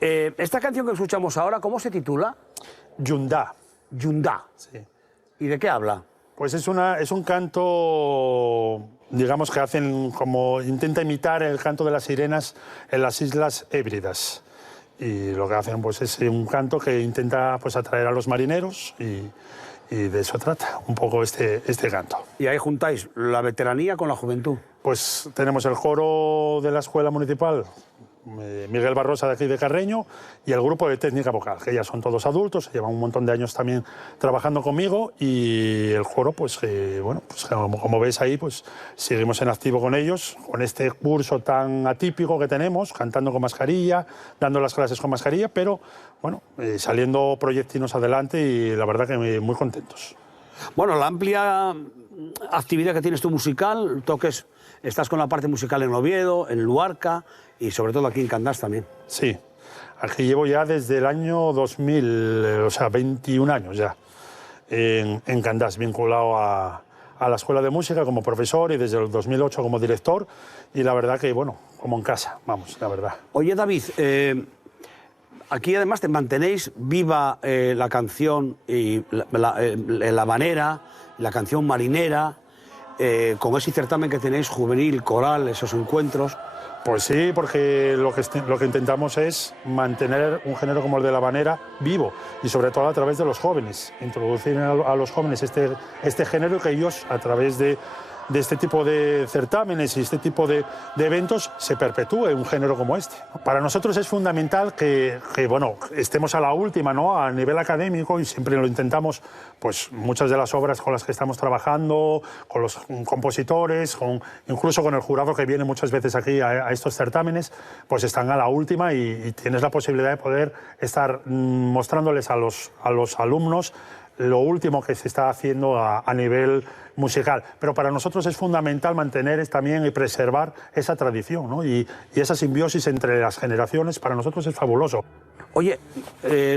Esta canción que escuchamos ahora, ¿cómo se titula? Yundá. Yundá. Sí. ¿Y de qué habla? Pues es un canto, digamos que hacen como intenta imitar el canto de las sirenas en las Islas Hébridas. Y lo que hacen pues es un canto que intenta pues atraer a los marineros y de eso trata un poco este canto. Y ahí juntáis la veteranía con la juventud. Pues tenemos el coro de la Escuela Municipal, Miguel Barrosa de aquí de Carreño, y el grupo de técnica vocal, que ya son todos adultos, llevan un montón de años también trabajando conmigo, y el coro, pues bueno, pues como ves ahí, pues seguimos en activo con ellos, con este curso tan atípico que tenemos, cantando con mascarilla, dando las clases con mascarilla, pero bueno, saliendo proyectinos adelante y la verdad que muy contentos. Bueno, la amplia actividad que tienes tú musical, estás con la parte musical en Oviedo, en Luarca y sobre todo aquí en Candás también. Sí, aquí llevo ya desde el año 2000, o sea, 21 años ya, en Candás, vinculado a la Escuela de Música como profesor y desde el 2008 como director, y la verdad que, bueno, como en casa, vamos, la verdad. Oye, David, aquí además te mantenéis viva la canción y la habanera, la canción marinera, con ese certamen que tenéis juvenil, coral, esos encuentros. Pues sí, porque lo que intentamos es mantener un género como el de la habanera vivo y sobre todo a través de los jóvenes, introducir a los jóvenes este género y que ellos a través de este tipo de certámenes y este tipo de eventos se perpetúe un género como este. Para nosotros es fundamental que bueno, estemos a la última, ¿no? A nivel académico, y siempre lo intentamos, pues muchas de las obras con las que estamos trabajando, con los compositores, incluso con el jurado que viene muchas veces aquí a estos certámenes, pues están a la última y tienes la posibilidad de poder estar mostrándoles a los alumnos lo último que se está haciendo a nivel musical. Pero para nosotros es fundamental mantener también y preservar esa tradición, ¿no? Y esa simbiosis entre las generaciones para nosotros es fabuloso. Oye,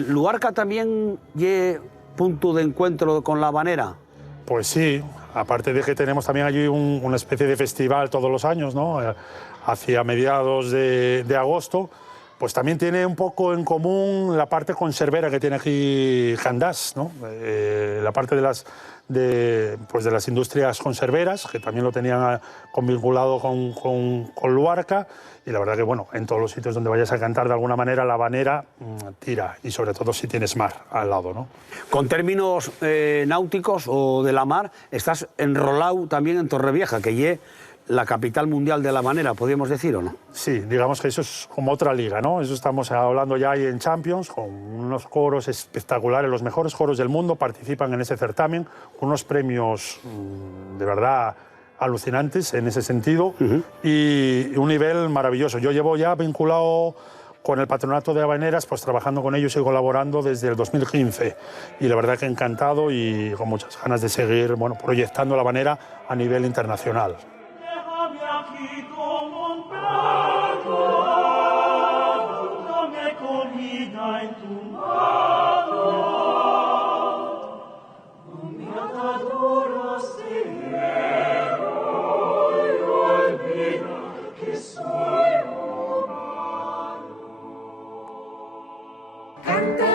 ¿Luarca también es punto de encuentro con la habanera? Pues sí, aparte de que tenemos también allí una especie de festival todos los años, ¿no? Hacia mediados de agosto, pues también tiene un poco en común la parte conservera que tiene aquí Candás, ¿no? La parte de las industrias conserveras, que también lo tenían vinculado con Luarca, y la verdad que, bueno, en todos los sitios donde vayas a cantar de alguna manera la habanera tira, y sobre todo si tienes mar al lado, ¿no? Con términos náuticos o de la mar, estás enrolado también en Torrevieja, que es la capital mundial de la habanera, podríamos decir, ¿o no? Sí, digamos que eso es como otra liga, ¿no? Eso estamos hablando ya ahí en Champions, con unos coros espectaculares, los mejores coros del mundo participan en ese certamen, unos premios de verdad alucinantes en ese sentido, y un nivel maravilloso. Yo llevo ya vinculado con el Patronato de Habaneras, pues trabajando con ellos y colaborando desde el 2015, y la verdad que encantado y con muchas ganas de seguir, bueno, proyectando la habanera a nivel internacional. Canta